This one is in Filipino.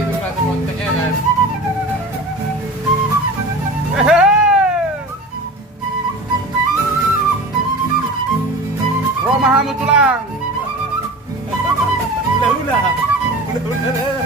Balik ko sa konti yan. Roma hamot lang. Hula-hula. Hula-hula na.